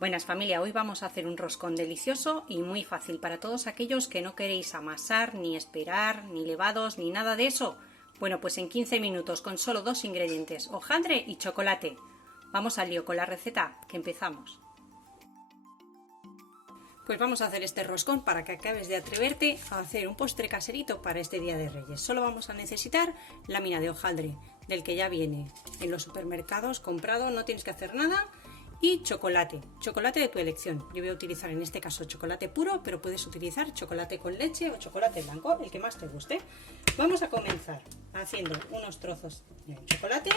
Buenas familia, hoy vamos a hacer un roscón delicioso y muy fácil para todos aquellos que no queréis amasar, ni esperar, ni levados, ni nada de eso. Bueno, pues en 15 minutos con solo dos ingredientes, hojaldre y chocolate. Vamos al lío con la receta, que empezamos. Pues vamos a hacer este roscón para que acabes de atreverte a hacer un postre caserito para este Día de Reyes. Solo vamos a necesitar lámina de hojaldre, del que ya viene en los supermercados comprado, no tienes que hacer nada. Y chocolate de tu elección. Yo voy a utilizar en este caso chocolate puro, pero puedes utilizar chocolate con leche o chocolate blanco, el que más te guste. Vamos a comenzar haciendo unos trozos de chocolate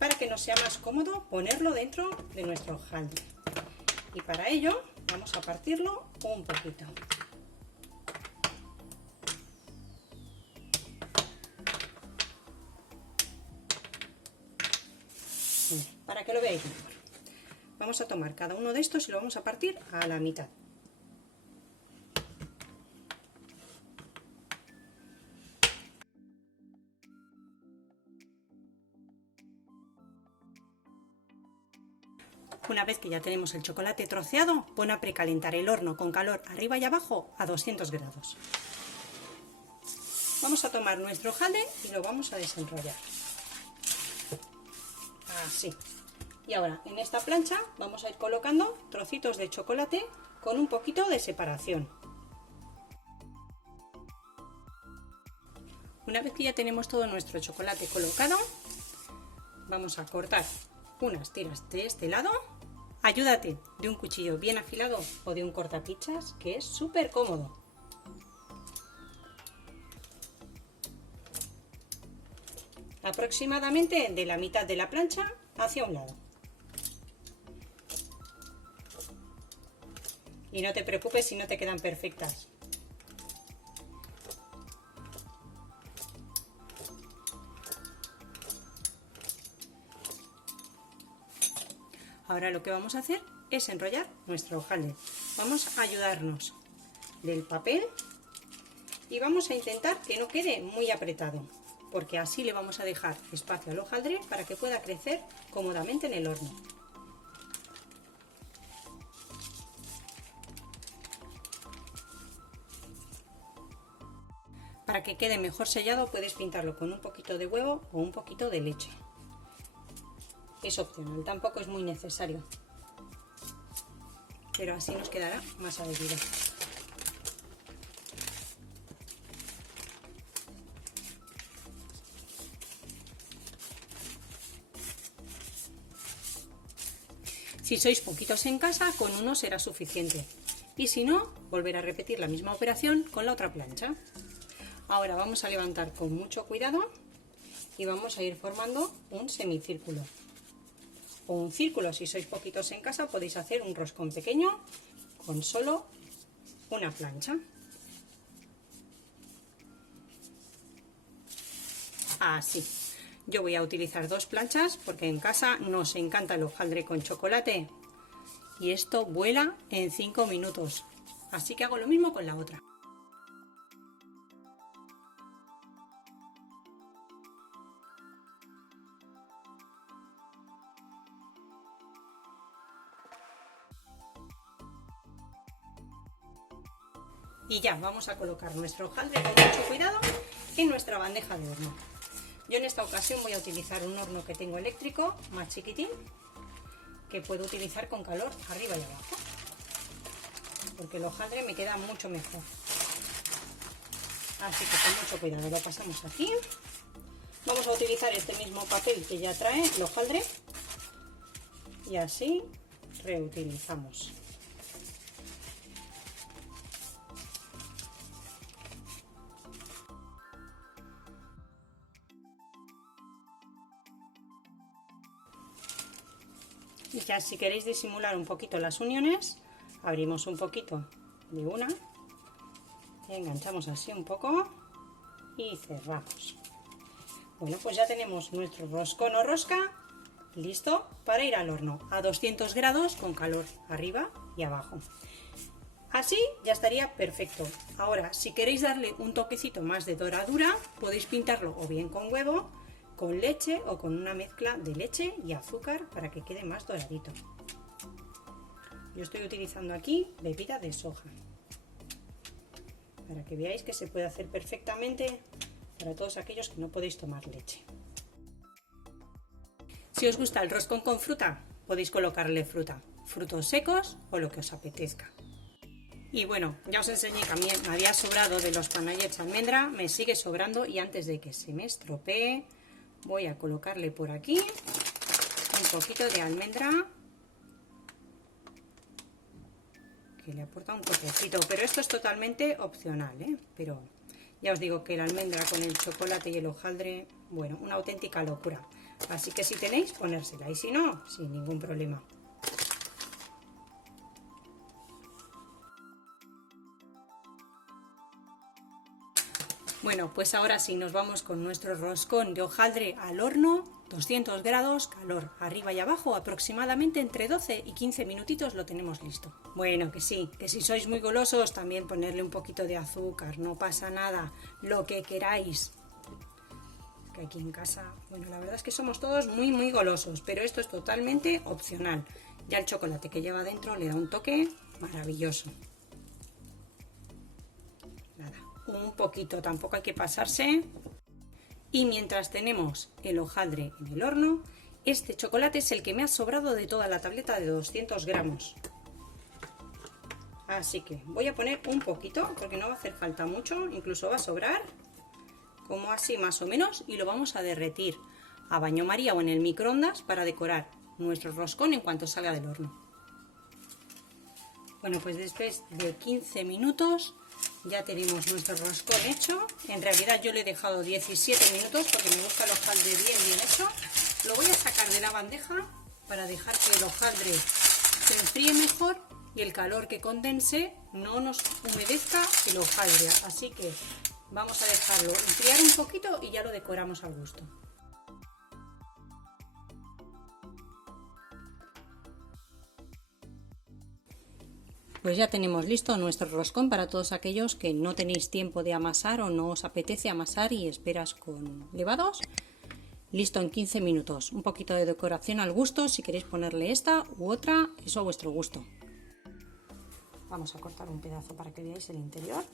para que nos sea más cómodo ponerlo dentro de nuestro hojaldre. Y para ello vamos a partirlo un poquito. Para que lo veáis mejor. Vamos a tomar cada uno de estos y lo vamos a partir a la mitad. Una vez que ya tenemos el chocolate troceado, pon a precalentar el horno con calor arriba y abajo a 200 grados. Vamos a tomar nuestro hojaldre y lo vamos a desenrollar. Así. Y ahora en esta plancha vamos a ir colocando trocitos de chocolate con un poquito de separación. Una vez que ya tenemos todo nuestro chocolate colocado, vamos a cortar unas tiras de este lado. Ayúdate de un cuchillo bien afilado o de un cortapichas, que es súper cómodo. Aproximadamente de la mitad de la plancha hacia un lado. Y no te preocupes si no te quedan perfectas. Ahora lo que vamos a hacer es enrollar nuestro hojaldre. Vamos a ayudarnos del papel y vamos a intentar que no quede muy apretado, porque así le vamos a dejar espacio al hojaldre para que pueda crecer cómodamente en el horno. Para que quede mejor sellado puedes pintarlo con un poquito de huevo o un poquito de leche. Es opcional, tampoco es muy necesario, pero así nos quedará más adherido. Si sois poquitos en casa, con uno será suficiente. Y si no, volver a repetir la misma operación con la otra plancha. Ahora vamos a levantar con mucho cuidado y vamos a ir formando un semicírculo. O un círculo, si sois poquitos en casa, podéis hacer un roscón pequeño con solo una plancha. Así. Yo voy a utilizar dos planchas porque en casa nos encanta el hojaldre con chocolate y esto vuela en 5 minutos, así que hago lo mismo con la otra. Y ya vamos a colocar nuestro hojaldre con mucho cuidado en nuestra bandeja de horno. Yo en esta ocasión voy a utilizar un horno que tengo eléctrico, más chiquitín, que puedo utilizar con calor arriba y abajo, porque el hojaldre me queda mucho mejor. Así que con mucho cuidado lo pasamos aquí. Vamos a utilizar este mismo papel que ya trae el hojaldre y así reutilizamos. Y ya si queréis disimular un poquito las uniones, abrimos un poquito de una, enganchamos así un poco y cerramos. Bueno, pues ya tenemos nuestro roscón o rosca listo para ir al horno a 200 grados con calor arriba y abajo. Así ya estaría perfecto. Ahora, si queréis darle un toquecito más de doradura, podéis pintarlo o bien con huevo, con leche o con una mezcla de leche y azúcar para que quede más doradito. Yo estoy utilizando aquí pepita de soja, para que veáis que se puede hacer perfectamente para todos aquellos que no podéis tomar leche. Si os gusta el roscón con fruta, podéis colocarle fruta, frutos secos o lo que os apetezca. Y bueno, ya os enseñé que a mí me había sobrado de los panayets almendra, me sigue sobrando y antes de que se me estropee voy a colocarle por aquí un poquito de almendra que le aporta un toquecito, pero esto es totalmente opcional, pero ya os digo que la almendra con el chocolate y el hojaldre, bueno, una auténtica locura. Así que si tenéis, ponérsela y si no, sin ningún problema. Bueno, pues ahora sí nos vamos con nuestro roscón de hojaldre al horno, 200 grados, calor arriba y abajo, aproximadamente entre 12 y 15 minutitos lo tenemos listo. Bueno, que sí, que si sois muy golosos también ponerle un poquito de azúcar, no pasa nada, lo que queráis. Que aquí en casa, bueno, la verdad es que somos todos muy golosos, pero esto es totalmente opcional. Ya el chocolate que lleva dentro le da un toque maravilloso. Nada, un poquito, tampoco hay que pasarse. Y mientras tenemos el hojaldre en el horno, este chocolate es el que me ha sobrado de toda la tableta de 200 gramos. Así que voy a poner un poquito, porque no va a hacer falta mucho, incluso va a sobrar, como así más o menos, y lo vamos a derretir a baño María o en el microondas para decorar nuestro roscón en cuanto salga del horno. Bueno, pues después de 15 minutos ya tenemos nuestro roscón hecho. En realidad yo le he dejado 17 minutos porque me gusta el hojaldre bien hecho. Lo voy a sacar de la bandeja para dejar que el hojaldre se enfríe mejor y el calor que condense no nos humedezca el hojaldre. Así que vamos a dejarlo enfriar un poquito y ya lo decoramos al gusto. Pues ya tenemos listo nuestro roscón para todos aquellos que no tenéis tiempo de amasar o no os apetece amasar y esperas con levados. Listo en 15 minutos. Un poquito de decoración al gusto, si queréis ponerle esta u otra, eso a vuestro gusto. Vamos a cortar un pedazo para que veáis el interior.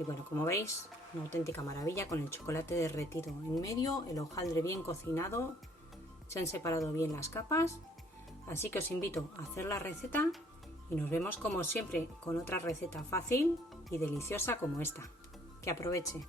Y bueno, como veis, una auténtica maravilla con el chocolate derretido en medio, el hojaldre bien cocinado, se han separado bien las capas. Así que os invito a hacer la receta y nos vemos como siempre con otra receta fácil y deliciosa como esta. Que aproveche.